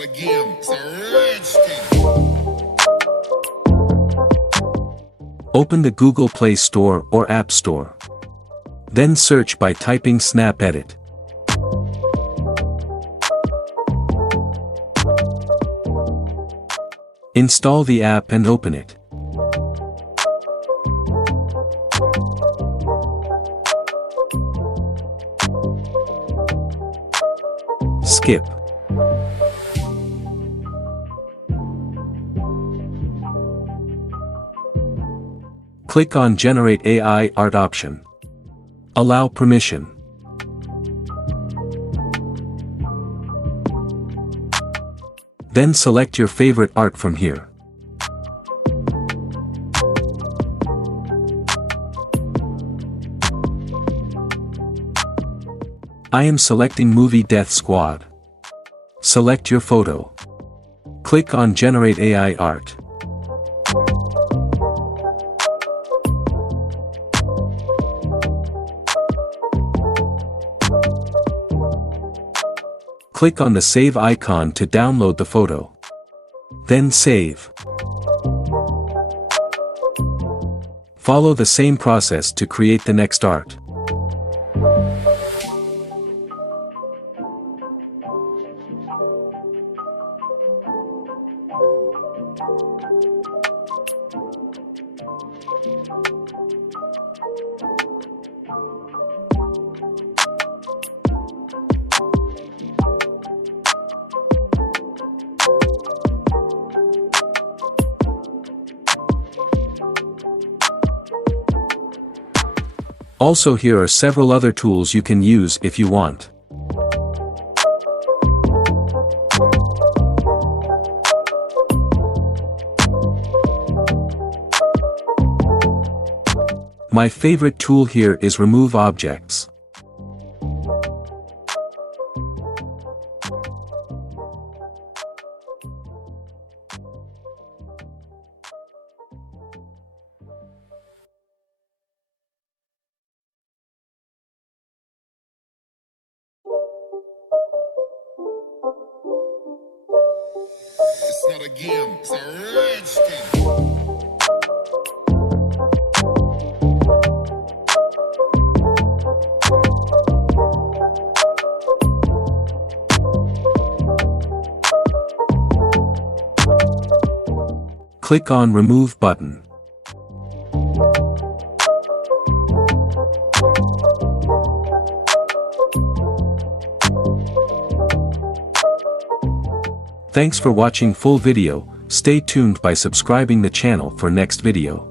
not a game, it's a rich thing. Open the Google Play Store or App Store. Then search by typing SnapEdit. Install the app and open it. Skip. Click on Generate AI Art option. Allow permission. Then select your favorite art from here. I am selecting Movie Death Squad. Select your photo. Click on Generate AI Art. Click on the Save icon to download the photo. Then save. Follow the same process to create the next art. Also, here are several other tools you can use if you want. My favorite tool here is Remove Objects. It's not a game, it's a rich thing. Click on Remove button. Thanks for watching full video. Stay tuned by subscribing the channel for next video.